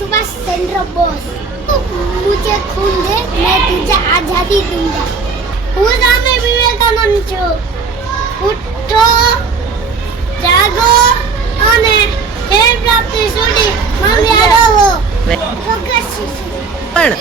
सुभाष चंद्र बोस। मुझे खून दे, मैं तुझे आजादी दूंगा। હું સ્વામી વિવેકાનંદ છું। ઉઠો, જાગો અને હે પ્રાપ્તિ સુધી મંગ્યા રહો। પણ